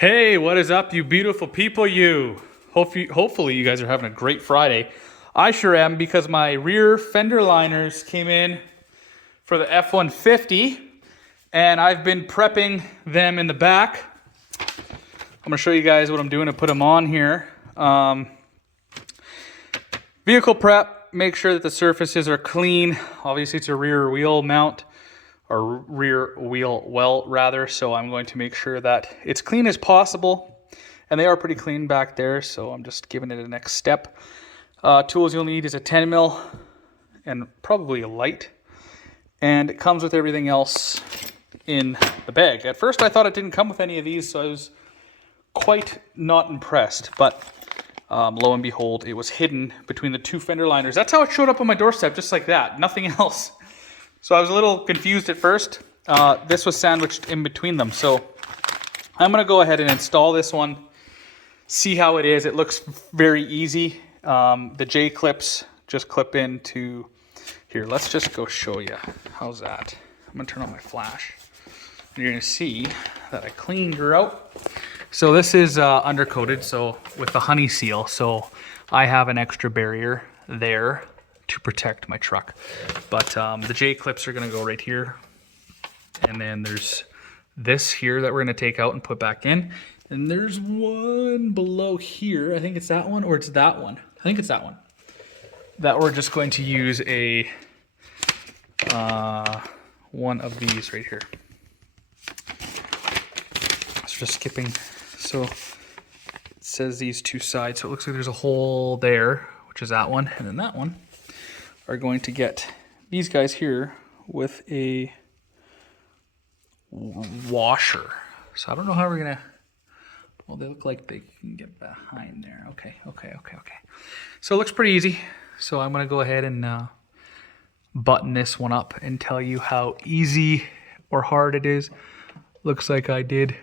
Hey, what is up, you beautiful people, you? Hopefully you guys are having a great Friday. I sure am, because my rear fender liners came in for the F150, and I've been prepping them in the back. I'm going to show you guys what I'm doing to put them on here. Vehicle prep, make sure that the surfaces are clean. Obviously, it's a rear wheel mount. Or rear wheel well rather, so I'm going to make sure that it's clean as possible, and they are pretty clean back there, so I'm just giving it a next step. Tools you'll need is a 10 mil and probably a light, and it comes with everything else in the bag. At first I thought it didn't come with any of these, so I was quite not impressed, but lo and behold, it was hidden between the two fender liners. That's how it showed up on my doorstep, just like that, nothing else. So I was a little confused at first. This was sandwiched in between them. So I'm going to go ahead and install this one, see how it is. It looks very easy. The J-clips just clip into here. Let's just go show you. How's that? I'm going to turn on my flash. You're going to see that I cleaned her out. So this is undercoated, so with the honey seal. So I have an extra barrier there to protect my truck, but the J clips are going to go right here, and then there's this here that we're going to take out and put back in, and there's one below here. I think it's that one, or it's that one. I think it's that one that we're just going to use a one of these right here. So just skipping, so it says these two sides, so it looks like there's a hole there, which is that one, and then that one are going to get these guys here with a washer. So I don't know how we're gonna, well, they look like they can get behind there. Okay. So it looks pretty easy. So I'm gonna go ahead and button this one up and tell you how easy or hard it is. Looks like I did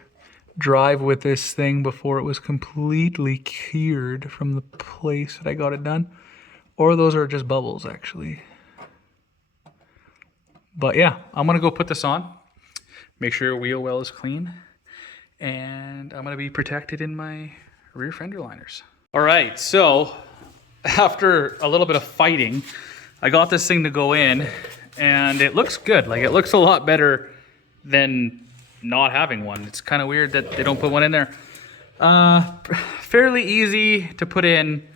drive with this thing before it was completely cured from the place that I got it done. Or those are just bubbles, actually. But yeah, I'm gonna go put this on, make sure your wheel well is clean, and I'm gonna be protected in my rear fender liners. All right, so after a little bit of fighting, I got this thing to go in, and it looks good. Like, it looks a lot better than not having one. It's kind of weird that they don't put one in there. Fairly easy to put in,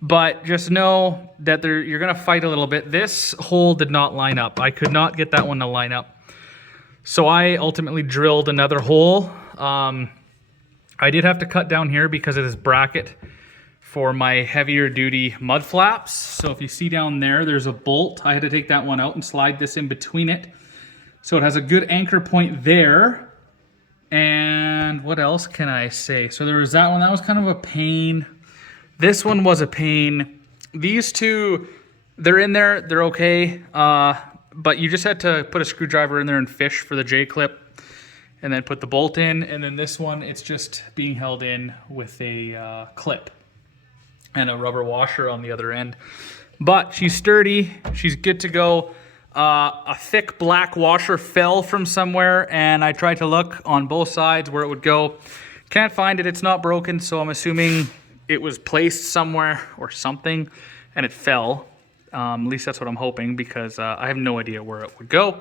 but just know that you're gonna fight a little bit. This hole did not line up. I could not get that one to line up. So I ultimately drilled another hole. I did have to cut down here because of this bracket for my heavier duty mud flaps. So if you see down there, there's a bolt. I had to take that one out and slide this in between it. So it has a good anchor point there. And what else can I say? So there was that one, that was kind of a pain. This one was a pain. These two, they're in there, they're okay. But you just had to put a screwdriver in there and fish for the J-clip and then put the bolt in. And then this one, it's just being held in with a clip and a rubber washer on the other end. But she's sturdy, she's good to go. A thick black washer fell from somewhere, and I tried to look on both sides where it would go. Can't find it, it's not broken, so I'm assuming it was placed somewhere or something and it fell. At least that's what I'm hoping, because I have no idea where it would go.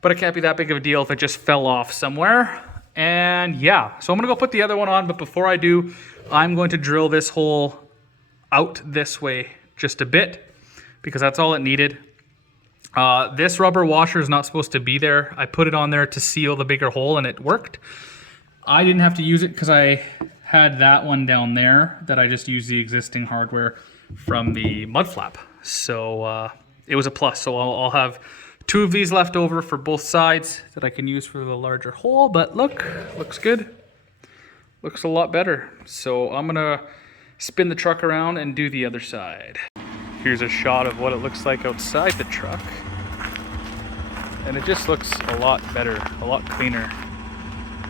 But it can't be that big of a deal if it just fell off somewhere. And yeah, so I'm gonna go put the other one on, but before I do, I'm going to drill this hole out this way just a bit, because that's all it needed. This rubber washer is not supposed to be there. I put it on there to seal the bigger hole, and it worked. I didn't have to use it because I had that one down there that I just used the existing hardware from the mud flap. So it was a plus. So I'll have two of these left over for both sides that I can use for the larger hole. But look, looks good. Looks a lot better. So I'm gonna spin the truck around and do the other side. Here's a shot of what it looks like outside the truck. And it just looks a lot better, a lot cleaner.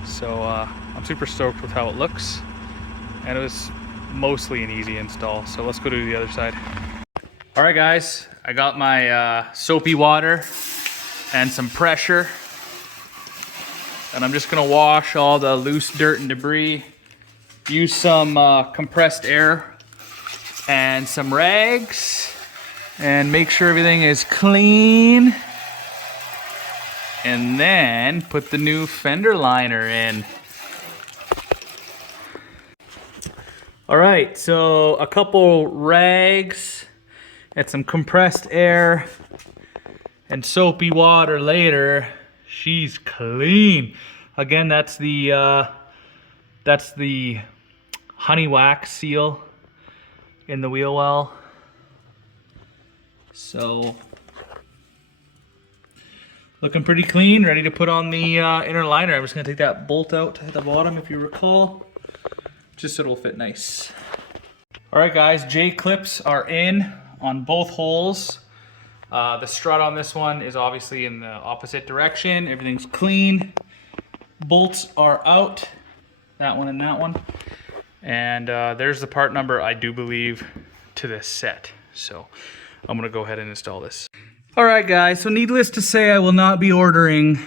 So I'm super stoked with how it looks. And it was mostly an easy install. So let's go to the other side. All right, guys, I got my soapy water and some pressure. and I'm just gonna wash all the loose dirt and debris. Use some compressed air and some rags, and make sure everything is clean. And then put the new fender liner in. All right, so a couple rags and some compressed air and soapy water later, she's clean. Again, that's the honey wax seal in the wheel well. So looking pretty clean, ready to put on the inner liner. I'm just gonna take that bolt out at the bottom, if you recall, just so it'll fit nice. All right, guys, J-clips are in on both holes. The strut on this one is obviously in the opposite direction. Everything's clean. Bolts are out, that one and that one. And there's the part number, I do believe, to this set. So I'm gonna go ahead and install this. All right, guys, so needless to say, I will not be ordering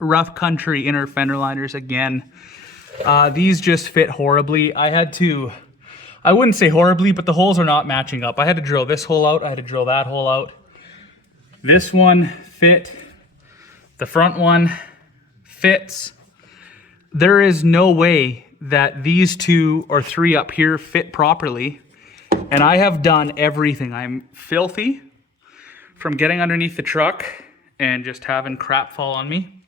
rough country inner fender liners again. These just fit horribly. I wouldn't say horribly, but the holes are not matching up. I had to drill this hole out, I had to drill that hole out. This one fit, the front one fits. There is no way that these 2 or 3 up here fit properly. And I have done everything. I'm filthy from getting underneath the truck and just having crap fall on me,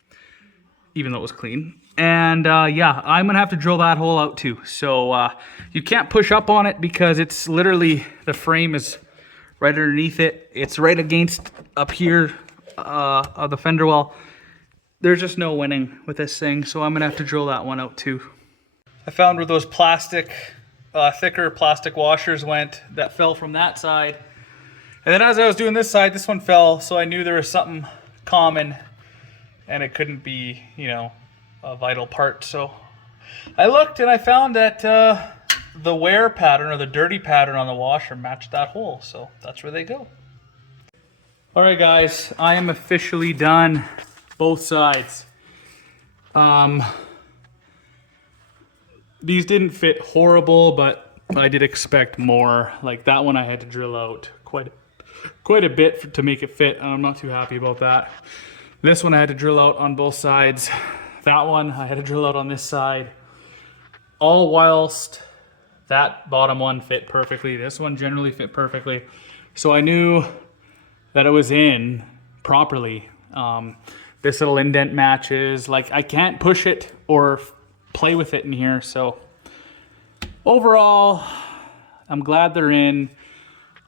even though it was clean. And yeah, I'm gonna have to drill that hole out too. So you can't push up on it because it's literally, the frame is right underneath it. It's right against up here of the fender well. There's just no winning with this thing, so I'm gonna have to drill that one out too. I found where those thicker plastic washers went that fell from that side. And then as I was doing this side, this one fell, so I knew there was something common and it couldn't be, you know, a vital part. So I looked and I found that the wear pattern, or the dirty pattern on the washer, matched that hole. So that's where they go. All right, guys, I am officially done both sides. These didn't fit horrible, but I did expect more. Like that one I had to drill out quite a bit to make it fit, and I'm not too happy about that. This one I had to drill out on both sides. That one I had to drill out on this side. All whilst that bottom one fit perfectly. This one generally fit perfectly. So I knew that it was in properly. This little indent matches. Like, I can't push it or play with it in here. So overall, I'm glad they're in.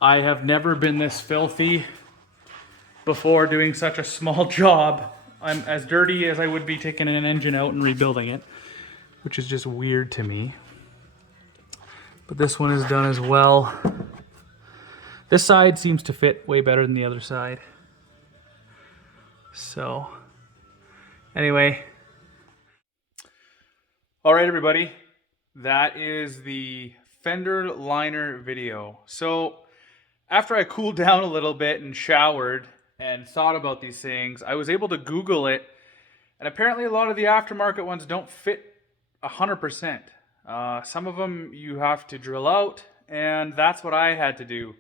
I have never been this filthy before doing such a small job. I'm as dirty as I would be taking an engine out and rebuilding it, which is just weird to me. But this one is done as well. This side seems to fit way better than the other side. So, anyway. All right, everybody. That is the fender liner video. So, after I cooled down a little bit and showered and thought about these things, I was able to Google it, and apparently a lot of the aftermarket ones don't fit 100%. Some of them you have to drill out, and that's what I had to do.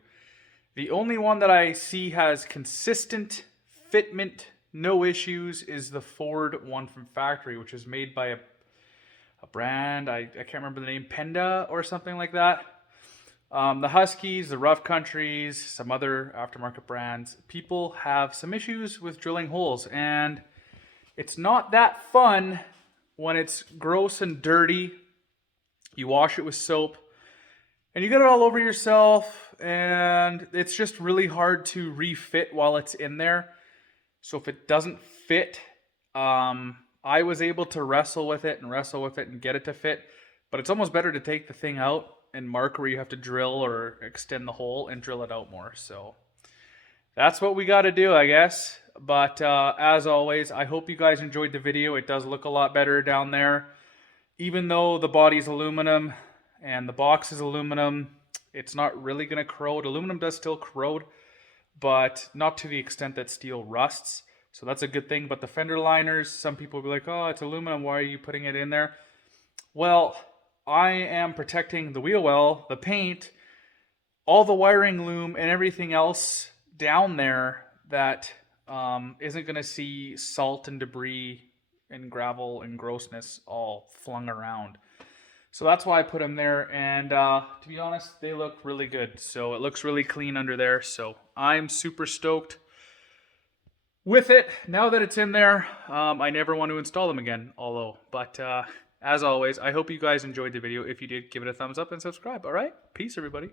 The only one that I see has consistent fitment, no issues, is the Ford one from factory, which is made by a brand, I can't remember the name, Fender or something like that. The Huskies, the Rough Countries, some other aftermarket brands, people have some issues with drilling holes, and it's not that fun when it's gross and dirty. You wash it with soap and you get it all over yourself, and it's just really hard to refit while it's in there. So if it doesn't fit, I was able to wrestle with it and get it to fit, but it's almost better to take the thing out and mark where you have to drill or extend the hole and drill it out more. So that's what we got to do, I guess. But as always, I hope you guys enjoyed the video. It does look a lot better down there. Even though the body's aluminum and the box is aluminum, it's not really going to corrode. Aluminum does still corrode, but not to the extent that steel rusts. So that's a good thing. But the fender liners, some people will be like, oh, it's aluminum, why are you putting it in there? Well, I am protecting the wheel well, the paint, all the wiring loom, and everything else down there that isn't going to see salt and debris and gravel and grossness all flung around. So that's why I put them there, and to be honest, they look really good. So it looks really clean under there, so I'm super stoked with it. Now that it's in there, I never want to install them again, but as always, I hope you guys enjoyed the video. If you did, give it a thumbs up and subscribe. All right, peace, everybody.